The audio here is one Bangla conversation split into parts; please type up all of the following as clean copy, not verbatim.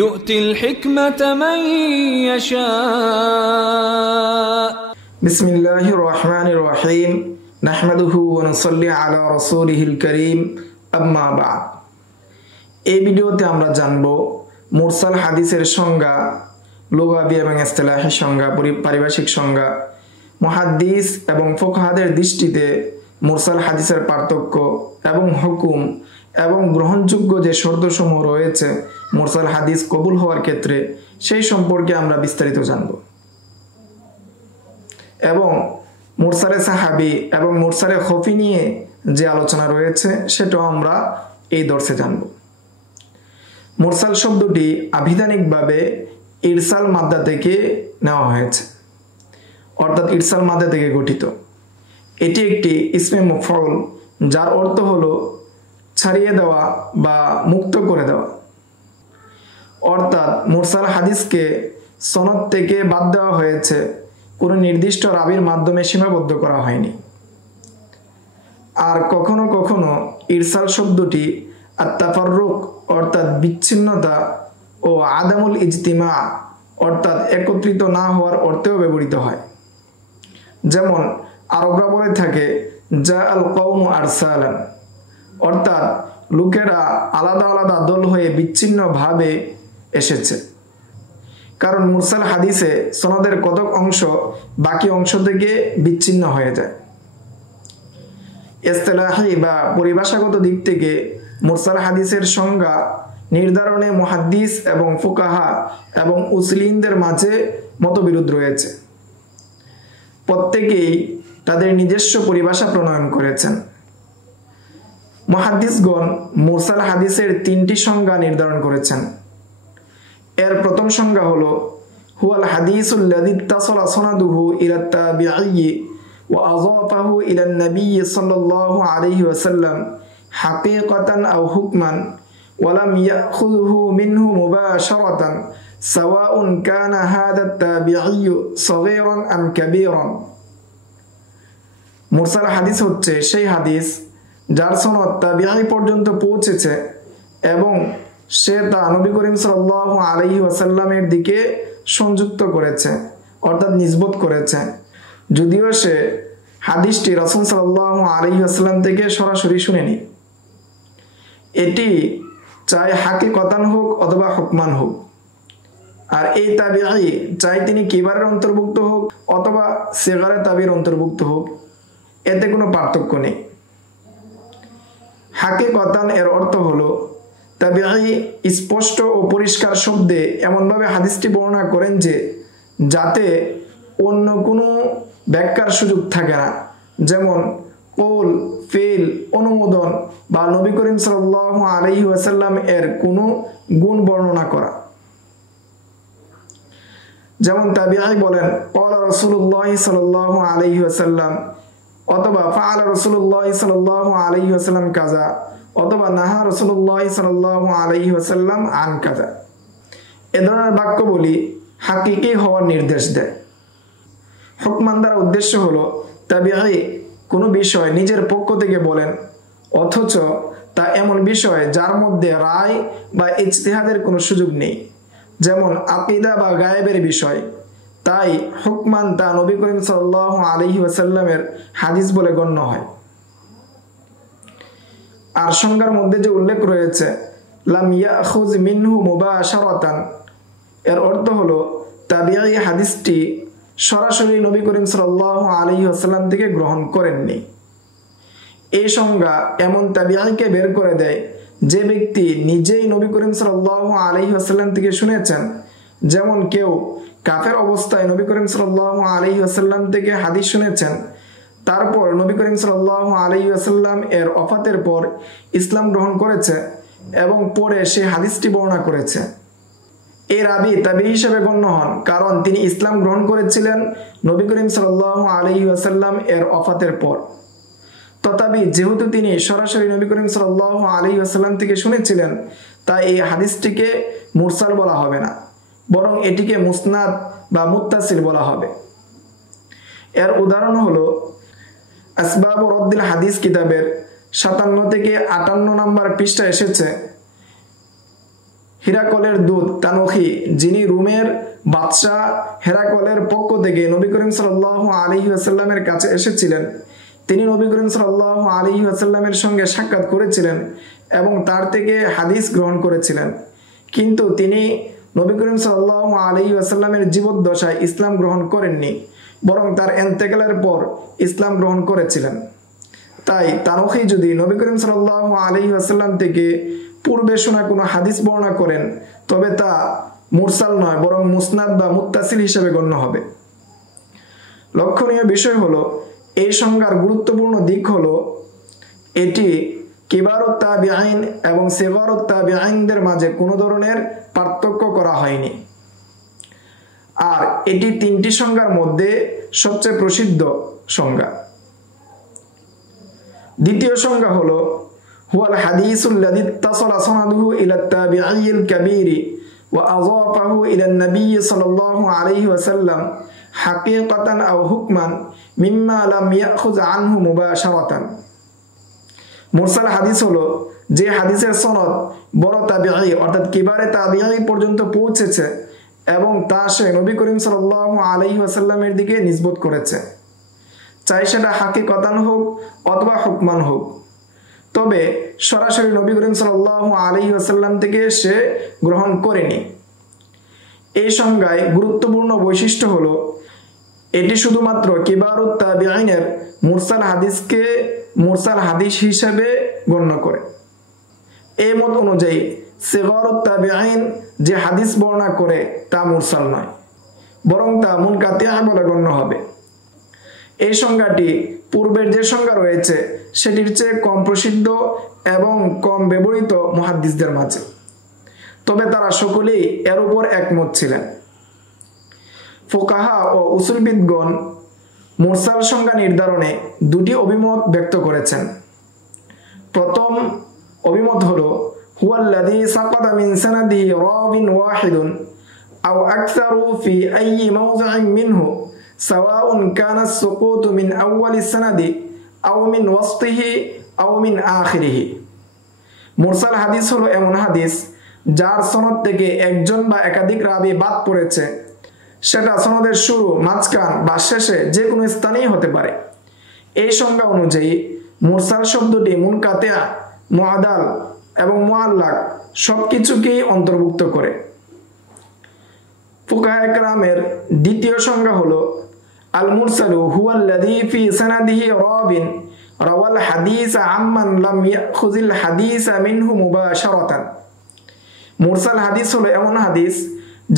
يؤتي الحكمة من يشاء بسم الله الرحمن الرحيم نحمده ونصلي على رسوله الكريم أما بعد এই ভিডিওতে আমরা জানব মুরসাল হাদিসের সংজ্ঞা, লুগাবি এবং ইসতিলাহি সংজ্ঞা, পারিভাষিক সংজ্ঞা, মুহাদ্দিস এবং ফুকাহাদের দৃষ্টিতে মুরসাল হাদিসের পার্থক্য এবং হুকুম এবং গ্রহণযোগ্য যে শর্তসমূহ রয়েছে মুরসাল হাদিস কবুল হওয়ার ক্ষেত্রে সেই সম্পর্কে আমরা বিস্তারিত জানব এবং মুরসালে সাহাবী এবং মুরসালে খফি নিয়ে যে আলোচনা রয়েছে সেটাও আমরা এই দর্শে জানব। মুরসাল শব্দটি আবিধানিকভাবে ইরসাল মাদ্দা থেকে নেওয়া হয়েছে, অর্থাৎ ইরসাল মাদ্দা থেকে গঠিত। এটি একটি ইসমে মুফউল যার অর্থ হলো ছাড়িয়ে দেওয়া বা মুক্ত করে দেওয়া, অর্থাৎ মুরসাল হাদিসকে সনদ থেকে বাদ দেওয়া হয়েছে, কোনো নির্দিষ্ট রাবির মাধ্যমে সীমাবদ্ধ করা হয়নি। আর কখনো কখনো ইরসাল শব্দটি আত-তাফাররুক অর্থাৎ বিচ্ছিন্নতা ও আদামুল ইজতিমা অর্থাৎ একত্রিত না হওয়ার অর্থেও ব্যবহৃত হয়। যেমন আরবরা বলে থাকে জা আল কওমু আরসালান, অর্থাৎ লোকেরা আলাদা আলাদা দল হয়ে বিচ্ছিন্নভাবে এসেছে। কারণ মুরসাল হাদিসে সনদের কতক অংশ বাকি অংশ থেকে বিচ্ছিন্ন হয়ে যায়। ইসতিলাহি বা পরিভাষাগত দিক থেকে মুরসাল হাদিসের সংজ্ঞা নির্ধারণে মুহাদ্দিস এবং ফুকাহা এবং উসলিনদের মাঝে মতবিরোধ রয়েছে। প্রত্যেকেই তাদের নিজস্ব পরিভাষা প্রণয়ন করেছেন। মুহাদ্দিসগণ মুরসাল হাদিসের তিনটি সংজ্ঞা নির্ধারণ করেছেন। এর প্রথম সংজ্ঞা হলো হুয়াল হাদিসুল লাযী ইত্তাসালা সনাদুহু ইলা তাবিঈ ওয়া আযাফাহু ইলা নবী সাল্লাল্লাহু আলাইহি ওয়াসাল্লাম হাকীকাতান আও হুকমান ওয়া লাম ইয়াখুযহু মিনহু মুবাশারাতান সাওয়াউন কানা হাযা আত-তাবিঈ সগীরান আম কাবীরান। মুরসাল হাদিস হচ্ছে সেই হাদিস যার সনদ তাবিঈ পর্যন্ত পৌঁছেছে এবং সে তা নবী করিম সাল্লাল্লাহু আলাইহি ওয়াসাল্লামের দিকে সংযুক্ত করেছে, অর্থাৎ নিসবত করেছে, যদিও সে হাদিসটি রাসূল সাল্লাল্লাহু আলাইহি ওয়াসাল্লাম থেকে সরাসরি শুনেনি। এটি চাই হাকিকতান হোক অথবা হুকমান হোক। আর এই তাবিঈ চাই তিনি কিবারের অন্তর্ভুক্ত হোক অথবা সিগারে তাবির অন্তর্ভুক্ত হোক, এতে কোনো পার্থক্য নেই। হাকিকতান এর অর্থ হলো তাবিঈ স্পষ্ট ও পরিষ্কার শব্দে এমনভাবে হাদিসটি বর্ণনা করেন যে যাতে অন্য কোনো ব্যাখ্যার সুযোগ থাকে না, যেমন কৌল, ফেল, অনুমোদন বা নবী করিম সাল্লাল্লাহু আলাইহি ওয়াসাল্লাম এর কোনো গুণ বর্ণনা করা। যেমন তাবিঈ বলেন ক্বালা রাসূলুল্লাহ সাল্লাল্লাহু আলাইহি ওয়াসাল্লাম, অথবা ফাআলা রাসূলুল্লাহ সাল্লাল্লাহু আলাইহি ওয়াসাল্লাম কাযা, অথবা নাহা রাসূলুল্লাহ সাল্লাল্লাহু আলাইহি ওয়াসাল্লাম আন কাযা। এ ধরনের বাক্য বলি হাকিকি হওয়ার নির্দেশ দেয়। হুকমান দ্বারা উদ্দেশ্য হলো তাবিঈ কোনো বিষয় নিজের পক্ষ থেকে বলেন, অথচ তা এমন বিষয় যার মধ্যে রায় বা ইজতিহাদের কোনো সুযোগ নেই, যেমন আকীদা বা গায়েবের বিষয়। তাই হুকমান তা নবী করিম সাল্লাল্লাহু আলাইহি ওয়াসাল্লামের হাদিস বলে গণ্য হয়। আর সংজ্ঞার মধ্যে যে উল্লেখ রয়েছে লাম ইয়াখুয মিনহু মুবাশারাতান, এর অর্থ হলো তাবিঈ হাদিসটি সরাসরি নবী করিম সাল্লাল্লাহু আলাইহি ওয়াসাল্লাম থেকে গ্রহণ করেননি। এই সংজ্ঞা এমন তাবিঈকে বের করে দেয় যে ব্যক্তি নিজেই নবী করিম সাল্লাল্লাহু আলাইহি ওয়াসাল্লাম থেকে শুনেছেন। যেমন কেউ কাফের অবস্থায় নবী করিম সাল্লাল্লাহু আলাইহি ওয়াসাল্লাম থেকে হাদিস শুনেছেন, তারপর নবী করিম সাল্লাল্লাহু আলাইহি ওয়াসাল্লাম এর ওফাতের পর ইসলাম গ্রহণ করেছে এবং পরে সে হাদিসটি বর্ণনা করেছে। এই রাবি তাবিঈ হিসেবে গণ্য হন, কারণ তিনি ইসলাম গ্রহণ করেছিলেন নবী করিম সাল্লাল্লাহু আলাইহি ওয়াসাল্লাম এর ওফাতের পর। তথাপি যেহেতু তিনি সরাসরি নবী করিম সাল্লাল্লাহু আলাইহি ওয়াসাল্লাম থেকে শুনেছিলেন, তাই এই হাদিসটিকে মুরসাল বলা হবে না, বরং এটিকে মুসনাদ বা মুত্তাসিল বলা হবে। এর উদাহরণ হলো আসবাব রদ্দিল হাদিস কিতাবের 57 থেকে 58 নম্বর পৃষ্ঠা এসেছে হিরাকলের দূত তানুখি, যিনি রোমের বাদশাহ হেরাকলের পক্ষ থেকে নবী করিম সাল্লাল্লাহু আলাইহি ওয়াসাল্লামের কাছে এসেছিলেন, তিনি নবী করিম সাল্লাল্লাহু আলাইহি ওয়াসাল্লামের সঙ্গে সাক্ষাৎ করেছিলেন এবং তার থেকে হাদিস গ্রহণ করেছিলেন। কিন্তু তিনি নবী করিম সাল্লাল্লাহু আলাইহি ওয়াসাল্লামের জীবদ্দশায় ইসলাম গ্রহণ করেননি, বরং তার ইন্তেকালের পর ইসলাম গ্রহণ করেছিলেন। তাই তানুখি যদি নবী করিম সাল্লাল্লাহু আলাইহি ওয়াসাল্লাম থেকে পূর্বে শোনা কোনো হাদিস বর্ণনা করেন, তবে তা মুরসাল নয়, বরং মুসনাদ বা মুত্তাসিল হিসেবে গণ্য হবে। লক্ষণীয় বিষয় হলো, এই সংজ্ঞার গুরুত্বপূর্ণ দিক হলো এটি কিবারুত তাবিঈন এবং সিগারুত তাবিঈনদের মাঝে কোনো ধরনের পার্থক্য করা হয়নি। আর এটি তিনটি সংজ্ঞার মধ্যে সবচেয়ে প্রসিদ্ধ সংজ্ঞা। দ্বিতীয় সংজ্ঞা হলো হুয়াল হাদিসুল্লাযী ইত্তাসালা সনাদুহু ইলা তাবিঈল কাবীরি ওয়া আযাফাহু ইলা নবী সাল্লাল্লাহু আলাইহি ওয়াসাল্লাম হাকীকাতান আও হুকমান মিম্মা লাম ইয়াখুয আনহু মুবাশারাতান। মুরসাল হাদিস হলো যে হাদিসের সনদ বড় তাবিঈ অর্থাৎ কিবারে তাবিঈ পর্যন্ত পৌঁছেছে এবং তা সে নবী করিম সাল্লাল্লাহু আলাইহি ওয়াসাল্লামের দিকে নিসবত করেছে, চাই সেটা হাকীকাতান হোক অথবা হুকমান হোক, তবে সরাসরি নবী করিম সাল্লাল্লাহু আলাইহি ওয়াসাল্লাম থেকে সে গ্রহণ করেনি। এই সংজ্ঞায় গুরুত্বপূর্ণ বৈশিষ্ট্য হলো এটি শুধুমাত্র কিবারুত তাবিঈনের মুরসাল হাদিসকে মুরসাল হাদিস হিসেবে গণ্য করে। এই মত অনুযায়ী সিগারুত তাবিঈন যে হাদিস বর্ণনা করে তা মুরসাল নয়, বরং তা মুনকাতিআ বলে গণ্য হবে। এই সংজ্ঞাটি পূর্বের যে সংজ্ঞা রয়েছে সেটির চেয়ে কম প্রসিদ্ধ এবং কম ব্যবহৃত মুহাদ্দিসদের মাঝে, তবে তারা সকলেই এর উপর একমত ছিলেন। ফুকাহা ও উসুলবিদগণ মুরসাল সংজ্ঞা নির্ধারণে দুটি অভিমত ব্যক্ত করেছেন। প্রথম অভিমত হলো হুয়াল্লাযী সাকাতা মিন সানাদিহি রাবিন ওয়াহিদুন আও আকসারু ফি আইয়ি মাওযি'in মিনহু সাওয়াউন কানা আস-সুকুতু মিন আউওয়ালিস সানাদি আও মিন ওয়াসতিহি আও মিন আখিরিহি। মুরসাল হাদিস হলো এমন হাদিস যার সনদ থেকে একজন বা একাধিক রাবী বাদ পড়েছে, সেটা সনদের শুরু, মাঝখান বা শেষে যে কোনো স্থানেই হতে পারে। এই সংজ্ঞা অনুযায়ী মুরসাল শব্দটি মুনকাতিআ, মুআদাল এবং মুআল্লাক সবকিছুকেই অন্তর্ভুক্ত করে। ফুকাহায়ে কেরামের দ্বিতীয় সংজ্ঞা হলো আল মুরসালু হুয়াল্লাযী ফি সানাদিহি রাবিন রাওয়াল হাদিস আম্মান লাম ইয়াখুযিল হাদিস মিনহু মুবাশারাতান। মুরসাল হাদিস হলো এমন হাদিস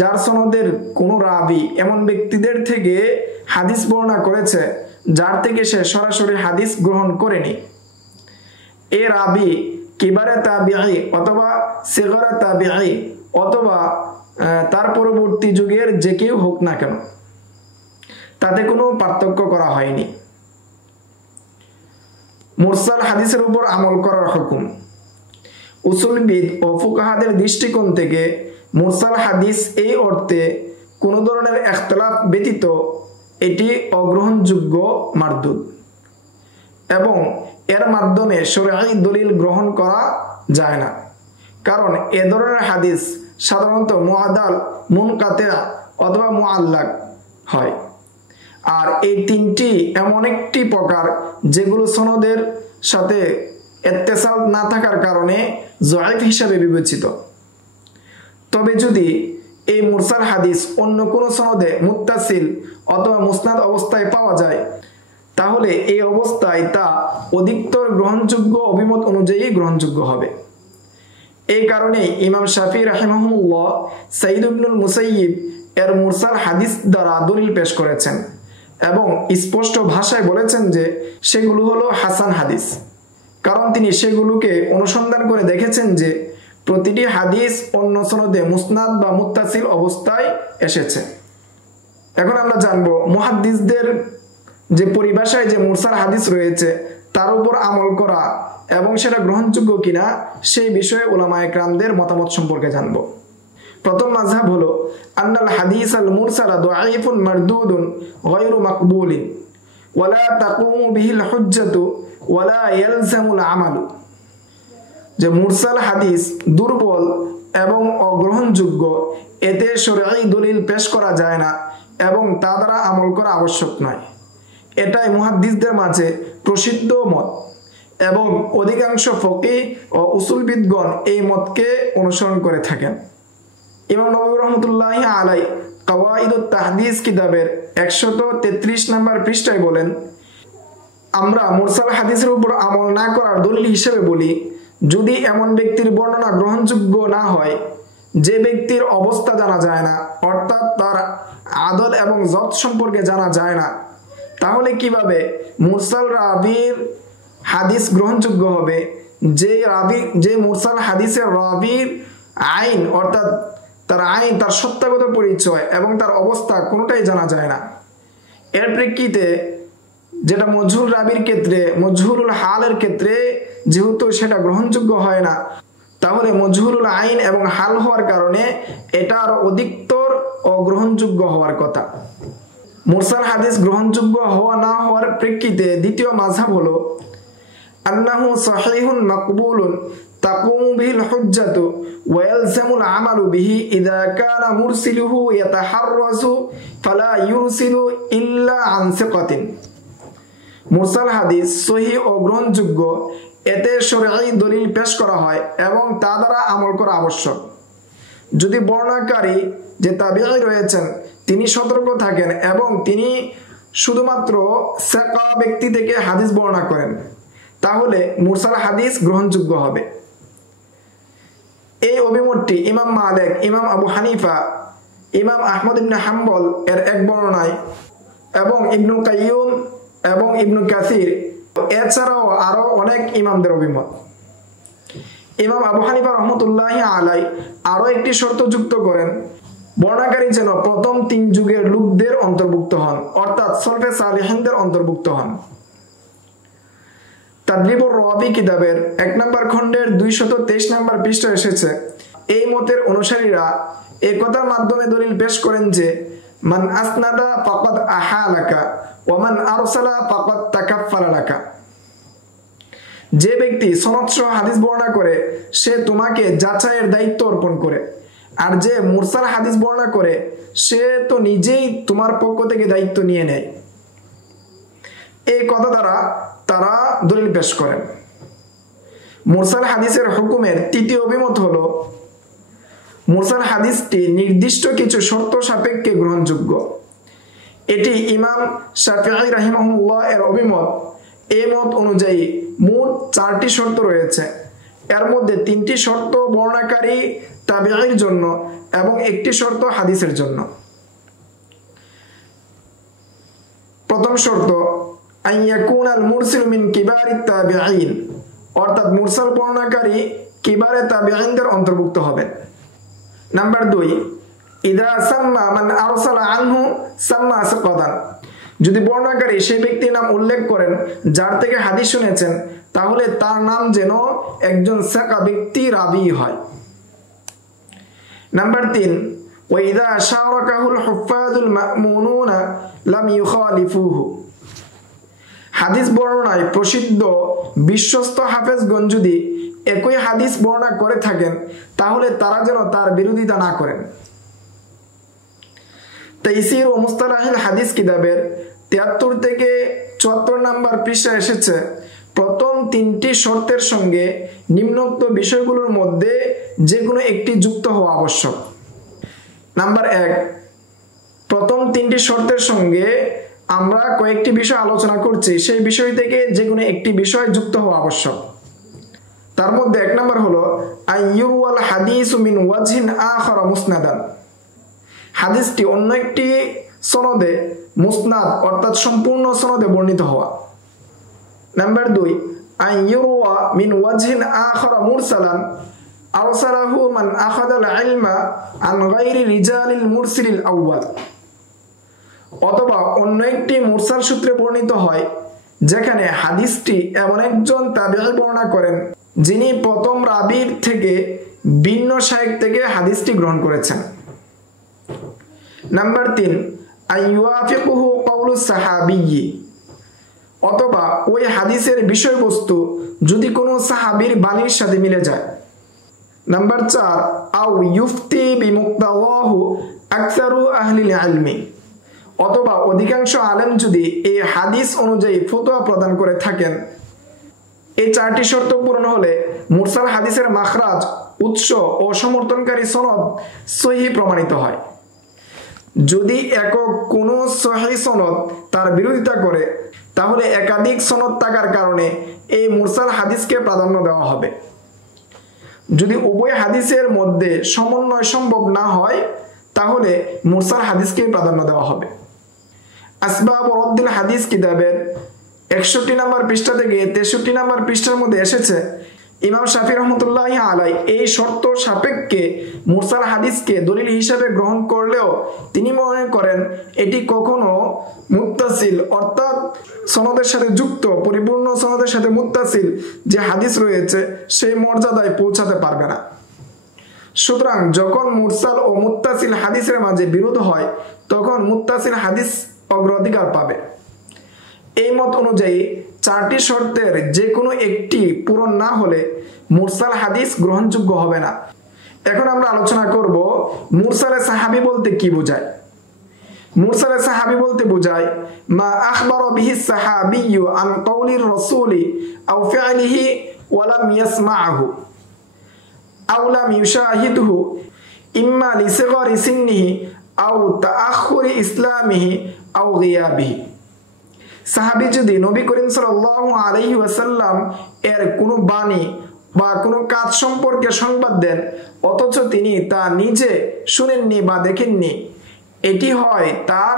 যার সনদের কোন রাবী এমন ব্যক্তিদের থেকে হাদিস বর্ণনা করেছে যার থেকে সে সরাসরি হাদিস গ্রহণ করেনি। এই রাবী কিবারে তাবিঈ অথবা সিগারে তাবিঈ অথবা তার পরবর্তী যুগের যে কেউ হোক না কেন, তাতে কোনো পার্থক্য করা হয়নি। মুরসাল হাদিসের উপর আমল করার হুকুম। উসুলবিদ ও ফুকাহাদের দৃষ্টিকোণ থেকে মুরসাল হাদিস এই অর্থে কোনো ধরনের ইখতিলাফ ব্যতীত এটি অগ্রহণযোগ্য মারদুদ এবং এর মাধ্যমে শরঈ দলিল গ্রহণ করা যায় না, কারণ এ ধরনের হাদিস সাধারণত মুআদাল, মুনকাতিআ অথবা মুআল্লাক হয়। আর এই তিনটি এমন একটি প্রকার যেগুলো সনদের সাথে ইত্তেসাল না থাকার কারণে যঈফ হিসাবে বিবেচিত। তবে যদি এই মুরসাল হাদিস অন্য কোনো সনদে মুত্তাসিল অথবা মুসনাদ অবস্থায় পাওয়া যায়, তাহলে এই অবস্থায় তা অধিকতর গ্রহণযোগ্য অভিমত অনুযায়ী গ্রহণযোগ্য হবে। এই কারণে ইমাম শাফি রাহিমাহুল্লাহ সাঈদ ইবনুল মুসাইয়িব এর মুরসাল হাদিস দ্বারা দলিল পেশ করেছেন এবং স্পষ্ট ভাষায় বলেছেন যে সেগুলো হলো হাসান হাদিস, কারণ তিনি সেগুলোকে অনুসন্ধান করে দেখেছেন যে প্রতিটি হাদিস অন্য সনদে মুসনাদ বা মুত্তাসিল অবস্থায় এসেছে। এখন আমরা জানবো মুহাদ্দিসদের যে পরিভাষায় যে মুরসাল হাদিস রয়েছে তার উপর আমল করা এবং সেটা গ্রহণযোগ্য কিনা সেই বিষয়ে উলামায়ে কেরামদের মতামত সম্পর্কে জানবো। প্রথম মাযহাব হলো আন্নাল হাদিস আল মুরসালা দাঈফুন মারদুদুন গায়রু মাকবুলিন ওয়ালা তাকুমু বিহিল হুজ্জাতু ওয়ালা ইয়ালজামুল আমালু। যে মুরসাল হাদিস দুর্বল এবং অগ্রহণযোগ্য, এতে শরঈ দলিল পেশ করা যায় না এবং তা দ্বারা আমল করা আবশ্যক নয়। এটাই মুহাদ্দিসদের মাঝে প্রসিদ্ধ মত এবং অধিকাংশ ফকিহ ও উসুলবিদগণ এই মতকে অনুসরণ করে থাকেন। ইমাম নববী রাহমাতুল্লাহি আলাইহি কাওয়াইদুত তাহদিস কিতাবের 133 নম্বর পৃষ্ঠায় বলেন, আমরা মুরসাল হাদিসের উপর আমল না করার দলিল হিসেবে বলি, যদি এমন ব্যক্তির বর্ণনা গ্রহণযোগ্য না হয় যে ব্যক্তির অবস্থা জানা যায় না, অর্থাৎ তার আদল এবং জবত সম্পর্কে জানা যায় না, তাহলে কিভাবে মুরসাল রাবির হাদিস গ্রহণযোগ্য হবে? যে মুরসাল হাদিসের রাবির আইন অর্থাৎ তার আইন, তার সত্তাগত পরিচয় এবং তার অবস্থা কোনোটাই জানা যায় না। এর প্রেক্ষিতে যেটা মজহুল রাবির ক্ষেত্রে, মজহুরুল হালের ক্ষেত্রে যেহেতু সেটা গ্রহণযোগ্য হয় না, তাহলে মজহুরুল আইন এবং হাল হওয়ার কারণে এটা আরো অধিকতর অগ্রহণযোগ্য হওয়ার কথা। মুরসাল হাদিস গ্রহণযোগ্য হওয়া না হওয়ার প্রেক্ষিতে দ্বিতীয় মাযহাব হলো আন্নাহু সহিহুন মাকবুলুন তাকুমু বিহিল হুজ্জাতু ওয়া ইয়ালজামুল আমালু বিহি ইযা কানা মুরসিলুহু ইয়াতাহাররাজু ফালা ইউরসিলু ইল্লা আন সিকাতিন। মুরসাল হাদিস সহিহ ও গ্রহণযোগ্য, এতে শরঈ দলিল পেশ করা হয় এবং তা দ্বারা আমল করা আবশ্যক। যদি বর্ণনাকারী যে তাবিঈ রয়েছেন তিনি সতর্ক থাকেন এবং তিনি শুধুমাত্র সিকা ব্যক্তি থেকে হাদিস বর্ণনা করেন, তাহলে মুরসাল হাদিস গ্রহণযোগ্য হবে। এই অভিমতটি ইমাম মালিক, ইমাম আবু হানিফা, ইমাম আহমদ ইবনে হাম্বল এর এক বর্ণনায় এবং ইবনুল কাইয়ুম এবং ইবনু কাসির, এছাড়াও আরো অনেক ইমামদের অভিমত। ইমাম আবু হানিফা রাহমাতুল্লাহি আলাইহি আরো একটি শর্ত যুক্ত করেন, বর্ণনাকারী যেন প্রথম 3 যুগের লোকদের অন্তর্ভুক্ত হন, অর্থাৎ সলফে সালেহিনদের অন্তর্ভুক্ত হন। তাদরিবুর রাবি কিতাবের 1 নম্বর খণ্ডের 223 নম্বর পৃষ্ঠায় এসেছে, এই মতের অনুসারীরা এই কথার মাধ্যমে দলিল পেশ করেন যে মান আসনাদা ফাকাদ আহালাকা ওয়া মান আরসালা ফাকাদ তাকাফফালা লাকা। যে ব্যক্তি সনদ সহ হাদিস বর্ণনা করে সে তোমাকে যাচাইয়ের দায়িত্ব অর্পণ করে, আর যে মুরসাল হাদিস বর্ণনা করে সে তো নিজেই তোমার পক্ষ থেকে দায়িত্ব নিয়ে নেয়। এই কথা দ্বারা তারা দলিল পেশ করেন। মুরসাল হাদিসের হুকুমের তৃতীয় অভিমত হলো মুরসাল হাদিসটি নির্দিষ্ট কিছু শর্ত সাপেক্ষে গ্রহণযোগ্য। এটি ইমাম শাফিঈ রাহিমাহুল্লাহ এর অভিমত। এই মত অনুযায়ী মোট 4টি শর্ত রয়েছে। এর মধ্যে 3টি শর্ত বর্ণনাকারী তাবিঈর জন্য এবং 1টি শর্ত হাদিসের জন্য। প্রথম শর্ত আন ইয়াকুনাল মুরসিল মিন কিবারিত তাবিঈন, অর্থাৎ মুরসাল বর্ণনাকারী কিবারে তাবিঈনদের অন্তর্ভুক্ত হবেন। নাম্বার 2, ইদা সাম্মা মান আরসালা আনহু সাম্মা সিকাতান, যদি বর্ণনাকারী সেই ব্যক্তির নাম উল্লেখ করেন যার থেকে হাদিস শুনেছেন, তাহলে তার নাম যেন একজন সিকা ব্যক্তি রাবী হয়। নাম্বার 3, ওয়া ইদা শারাকাহুল হুফাযুল মা'মুনুনা লাম ইউখালিফুহু, হাদিস বর্ণনায় প্রসিদ্ধ বিশ্বস্ত হাফেজগণ যদি একই হাদিস বর্ণনা করে থাকেন, তাহলে তারা যেন তার বিরোধিতা না করেন। তাইসির ও মুস্তালাহিল হাদিস কিতাবের 73 থেকে 74 নম্বর পৃষ্ঠায় এসেছে, প্রথম 3টি শর্তের সঙ্গে নিম্নোক্ত বিষয়গুলোর মধ্যে যে কোনো একটি যুক্ত হওয়া আবশ্যক। নাম্বার 1, প্রথম 3টি শর্তের সঙ্গে আমরা কয়েকটি বিষয় আলোচনা করছি, সেই বিষয় থেকে যে কোনো একটি বিষয় যুক্ত হওয়া আবশ্যক। তার মধ্যে 1 নম্বর হলো আইয়ুল হাদিসু মিন ওয়াজহিন আখার মুসনাদান, হাদিসটি অন্য একটি সনদে মুসনাদ অর্থাৎ সম্পূর্ণ সনদে বর্ণিত হওয়া। নাম্বার 2, আইয়ুরওয়া মিন ওয়াজহিন আখার মুরসালান আরসালাহু মান আখাযাল ইলমা আন গায়রি রিজালিল মুরসিলিল আউয়াল, অথবা অন্য একটি মুরসাল সূত্রে বর্ণিত হয় যেখানে হাদিসটি এমন একজন তাবিঈ বর্ণনা করেন যিনি প্রথম রাবীর থেকে ভিন্ন শায়খ থেকে হাদিসটি গ্রহণ করেছেন। নাম্বার 3, আইয়ুয়াফিকুহু কাউলুস সাহাবী, অথবা ওই হাদিসের বিষয়বস্তু যদি কোনো সাহাবীর বাণীর সাথে মিলে যায়। নাম্বার 4, আও ইউফতি বিমুক্তাওয়াহু আকসারু আহলিল ইলমি, অথবা অধিকাংশ আলেম যদি এই হাদিস অনুযায়ী ফতোয়া প্রদান করে থাকেন। এই 4টি শর্ত পূরণ হলে মুরসাল হাদিসের মাখরাজ, উৎস ও সমর্থনকারী সনদ সহিহ প্রমাণিত হয়। যদি একক কোনো সহিহ সনদ তার বিরোধিতা করে, তাহলে একাধিক সনদ থাকার কারণে এই মুরসাল হাদিসকে প্রাধান্য দেওয়া হবে। যদি উভয় হাদিসের মধ্যে সমন্বয় সম্ভব না হয়, তাহলে মুরসাল হাদিসকে প্রাধান্য দেওয়া হবে। আসবাব রদ্দিল হাদিস কিতাবের 61 নম্বর পৃষ্ঠা থেকে 63 নম্বর পৃষ্ঠার মধ্যে এসেছে, ইমাম শাফি রহমতুল্লাহি আলাই এই শর্ত সাপেক্ষে মুরসাল হাদিসকে দলিল হিসাবে গ্রহণ করলেও তিনি মনে করেন এটি কখনো মুত্তাসিল, অর্থাৎ সনদের সাথে যুক্ত, পরিপূর্ণ সনদের সাথে মুত্তাসিল যে হাদিস রয়েছে সেই মর্যাদায় পৌঁছাতে পারবে না। সুতরাং যখন মুরসাল ও মুত্তাসিল হাদিসের মাঝে বিরোধ হয়, তখন মুত্তাসিল হাদিস অগ্রাধিকার পাবে। এই মত অনুযায়ী 4টি শর্তের যে কোনো একটি পূরণ না হলে মুরসাল হাদিস গ্রহণযোগ্য হবে না। এখন আমরা আলোচনা করব মুরসালে সাহাবী বলতে কি বোঝায়। মুরসালে সাহাবী বলতে বোঝায় মা আখবারা বিহি সাহাবিয়্যু আন কওলির রাসূলি আও ফি'লিহি ওয়া লাম ইয়াসমা'হু আও লাম ইউশাহিদহু ইম্মা লিসিগরি সিন্নিহি আও তাআখুরি ইসলামিহি আও গিয়াবিহি। সাহাবী যদি নবী করিম সাল্লাল্লাহু আলাইহি ওয়াসাল্লাম এর কোনো বাণী বা কোনো কাজ সম্পর্কে সংবাদ দেন, অথচ তিনি তা নিজে শুনেননি বা দেখেননি, এটি হয় তার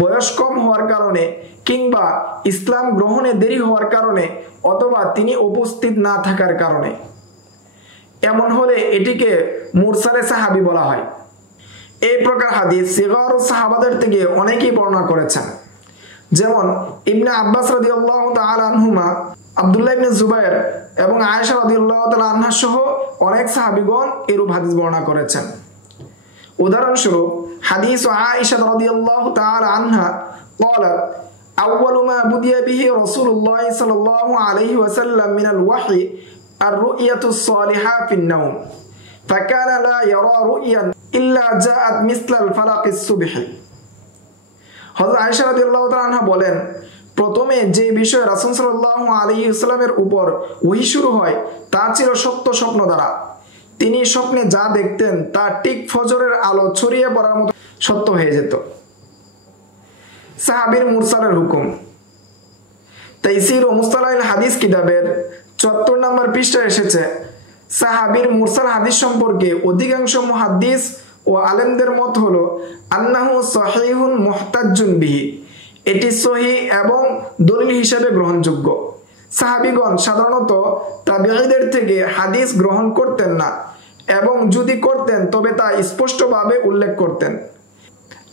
বয়স কম হওয়ার কারণে, কিংবা ইসলাম গ্রহণে দেরি হওয়ার কারণে, অথবা তিনি উপস্থিত না থাকার কারণে। এমন হলে এটিকে মুরসালে সাহাবী বলা হয়। এই প্রকার হাদিস সিগার সাহাবাদের থেকে অনেকেই বর্ণনা করেছেন, যেমন ইবনে আব্বাস রাদিয়াল্লাহু তাআলা আনহুমা, আব্দুল্লাহ ইবনে জুবায়ের এবং আয়েশা রাদিয়াল্লাহু তাআলা আনহা সহ অনেক সাহাবীগণ এরূপ হাদিস বর্ণনা করেছেন। উদাহরণস্বরূপ হাদিস আয়েশা রাদিয়াল্লাহু তাআলা আনহা قالت أول ما بدأ به رسول الله صلى الله عليه وسلم من الوحي الرؤية الصالحة في النوم فكان لا يرى رؤيا إلا جاءت مثل الفلق الصبح। হযরত আয়েশা রাদিয়াল্লাহু তাআলা আনহা বলেন, প্রথমে যে বিষয় রাসূল সাল্লাল্লাহু আলাইহি ওয়াসাল্লামের উপর ওহী শুরু হয় তা ছিল সত্য স্বপ্ন দ্বারা। তিনি স্বপ্নে যা দেখতেন তা ঠিক ফজরের আলো ছড়িয়ে পড়ার মতো সত্য হয়ে যেত। সাহাবীর মুরসালের হুকুম। তাইসির ও মুস্তালাহিল হাদিস কিতাবের 74 নম্বর পৃষ্ঠায় এসেছে, সাহাবীর মুরসাল হাদিস সম্পর্কে অধিকাংশ মুহাদ্দিস ও আলেমদের মত হলো আন্নাহু সহিহুন মুহতাজ্জুন বিহি, এটি সহিহ এবং দলিল হিসেবে গ্রহণযোগ্য। সাহাবীগণ সাধারণত তাবিঈদের থেকে হাদিস গ্রহণ করতেন না, এবং যদি করতেন তবে তা স্পষ্টভাবে উল্লেখ করতেন।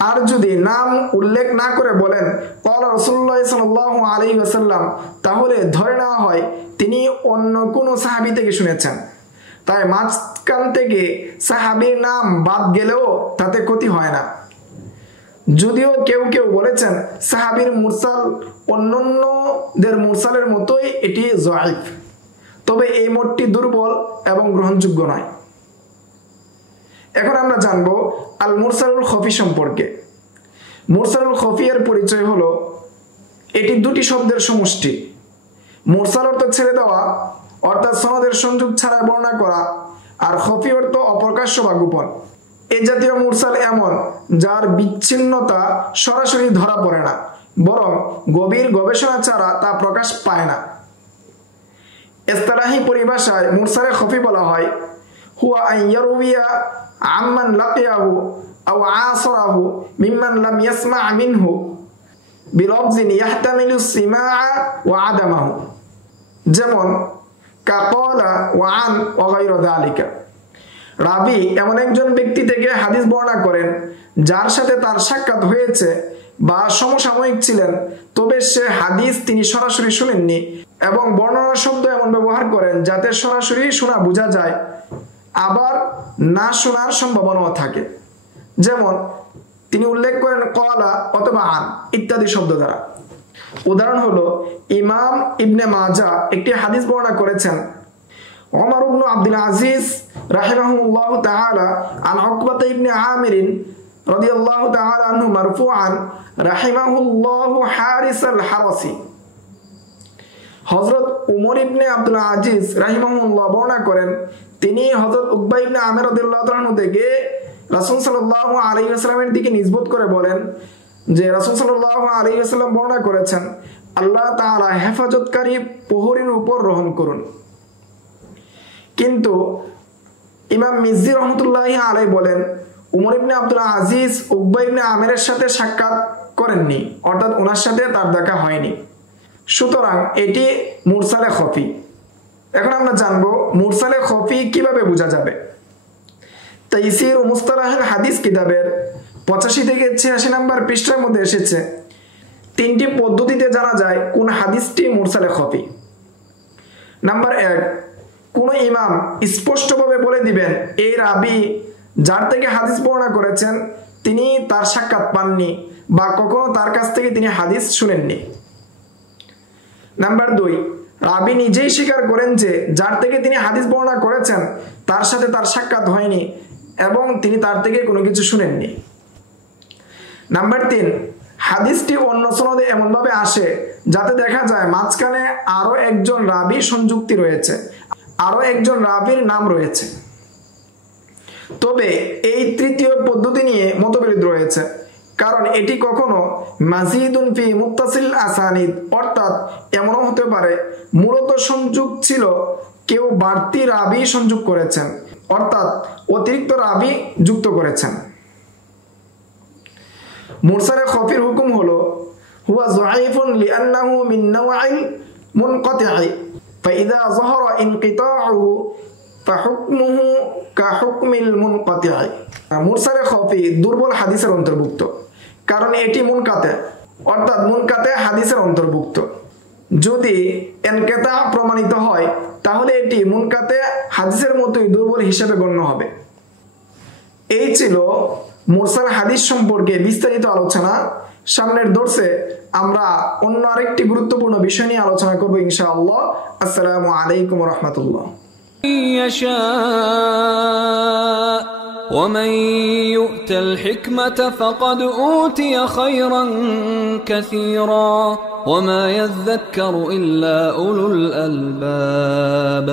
আর যদি নাম উল্লেখ না করে বলেন ক্বালা রাসূলুল্লাহ সাল্লাল্লাহু আলাইহি ওয়াসাল্লাম, তাহলে ধরে নেওয়া হয় তিনি অন্য কোনো সাহাবী থেকে শুনেছেন। তাই মাঝখান থেকে সাহাবীর নাম বাদ গেলেও তাতে ক্ষতি হয় না। যদিও কেউ কেউ বলেছেন সাহাবীর মুরসাল অন্যান্যদের মুরসালের মতোই এটি যায়িফ, তবে এই মতটি দুর্বল এবং গ্রহণযোগ্য নয়। এখন আমরা জানব আল মুরসালুল খফি সম্পর্কে। মুরসালুল খফি এর পরিচয় হলো এটি দুটি শব্দের সমষ্টি। মুরসাল অর্থ ছেড়ে দেওয়া, অর্থাৎ সনদের সংযোগ ছাড়া বর্ণনা করা, আর খফি অর্থ অপ্রকাশ্য বা গোপন। এই জাতীয় মুরসাল এমন যার বিচ্ছিন্নতা সরাসরি ধরা পড়ে না, বরং গভীর গবেষণা ছাড়া তা প্রকাশ পায় না। ইসতিলাহি পরিভাষায় মুরসালে খফি বলা হয় হুয়া আন ইয়ারুবিয়া আম্মান লাকিয়াহু আও আসরাহু মিম্মান লাম ইয়াসমা মিনহু বিলফজিন ইয়াহতামিলু সিমাআ ওয়া আদামাহু, যেমন কাকালা ওয়া আন ওয়া গায়রু যালিকা। রাবি এমন একজন ব্যক্তি থেকে হাদিস বর্ণনা করেন যার সাথে তার সাক্ষাৎ হয়েছে বা সমসাময়িক ছিলেন, তবে সে হাদিস তিনি সরাসরি শুনেননি, এবং বর্ণনা শব্দ এমন ব্যবহার করেন যাতে সরাসরি শোনা বোঝা যায়, আবার না শোনার সম্ভাবনাও থাকে। যেমন তিনি উল্লেখ করেন ক্বালা অথবা আন ইত্যাদি শব্দ দ্বারা। উদাহরণ হলো ইমাম ইবনে মাজাহ একটি হাদিস বর্ণনা করেছেন, ওমর ইবনে আব্দুল আজিজ রাহিমাহুল্লাহু তাআলা আন উকবাতা ইবনে আমির রাদিয়াল্লাহু তাআলা আনহু মারফুআন রাহিমাহুল্লাহু হারিস আল হারসি। হযরত উমর ইবনে আব্দুল আজিজ রাহিমাহুল্লাহ বর্ণনা করেন, তিনি হযরত উকবা ইবনে আমির রাদিয়াল্লাহু তাআলা আনহু থেকে রাসূল সাল্লাল্লাহু আলাইহি ওয়াসাল্লামের দিকে নিসবত করে বলেন যে রাসূল সাল্লাল্লাহু আলাইহি ওয়াসাল্লাম বর্ণনা করেছেন, আল্লাহ তাআলা হেফাজতকারী প্রহরীর উপর রহম করুন। কিন্তু ইমাম মিজ্জি রহমতুল্লাহি আলাইহি বলেন, উমর ইবনে আব্দুল আজিজ উকবা ইবনে আমিরের সাথে সাক্ষাৎ করেননি, অর্থাৎ ওনার সাথে তার দেখা হয়নি। সুতরাং এটি মুরসালে খফি। এখন আমরা জানবো মুরসালে খফি কিভাবে বোঝা যাবে। তাইসির ও মুস্তালাহুল হাদিস কিতাবের 85 থেকে 86 নম্বর পৃষ্ঠার মধ্যে এসেছে, তিনটি পদ্ধতিতে জানা যায় কোন হাদিসটি মুরসালে খফি। নাম্বার 1, কোন ইমাম স্পষ্টভাবে বলে দিবেন এই রাবি যার থেকে হাদিস বর্ণনা করেছেন তিনি তার সাক্ষাৎ পাননি বা কখনো তার কাছ থেকে তিনি হাদিস শুনেননি। নাম্বার 2, রাবি নিজেই স্বীকার করেন যে যার থেকে তিনি হাদিস বর্ণনা করেছেন তার সাথে তার সাক্ষাৎ হয়নি এবং তিনি তার থেকে কোনো কিছু শুনেননি। নাম্বার 3, হাদিসটি অন্য সনদে এমনভাবে আসে যাতে দেখা যায় মাঝখানে আরো একজন রাবি সংযুক্তি রয়েছে, আরো একজন রাবির নাম রয়েছে। তবে এই তৃতীয় পদ্ধতি নিয়ে মতবিরোধ রয়েছে, কারণ এটি কখনো মাজিদুন ফি মুত্তাসিল আসানিদ, অর্থাৎ এমনও হতে পারে মূলত সংযোগ ছিল কেউ বাড়তি রাবি সংযোগ করেছেন, অর্থাৎ অতিরিক্ত রাবি যুক্ত করেছেন। মুরসালে খফির হুকুম হলো হুয়া যায়িফুন লিআন্নাহু মিন নাও'আল মুনকাতি'i ফাইযা যাহারা ইনকিতা'ুহু ফাহুকমুহু কাহুকমিল মুনকাতি'i। মুরসালে খফি দুর্বল হাদিসের অন্তর্ভুক্ত, কারণ এটি মুনকাতে, অর্থাৎ মুনকাতে হাদিসের অন্তর্ভুক্ত। যদি ইনকিতা প্রমাণিত হয় তাহলে এটি মুনকাতে হাদিসের মতোই দুর্বল হিসেবে গণ্য হবে। এই ছিল মুরসাল হাদিস সম্পর্কে বিস্তারিত আলোচনা। সামনের দর্সে আমরা অন্য আরেকটি গুরুত্বপূর্ণ বিষয় নিয়ে আলোচনা করব ইনশাআল্লাহ। আসসালামু আলাইকুম ওয়া রাহমাতুল্লাহ। ومن يؤت الحكمة فقد أوتي خيرا كثيرا وما يذكر إلا أولو الألباب.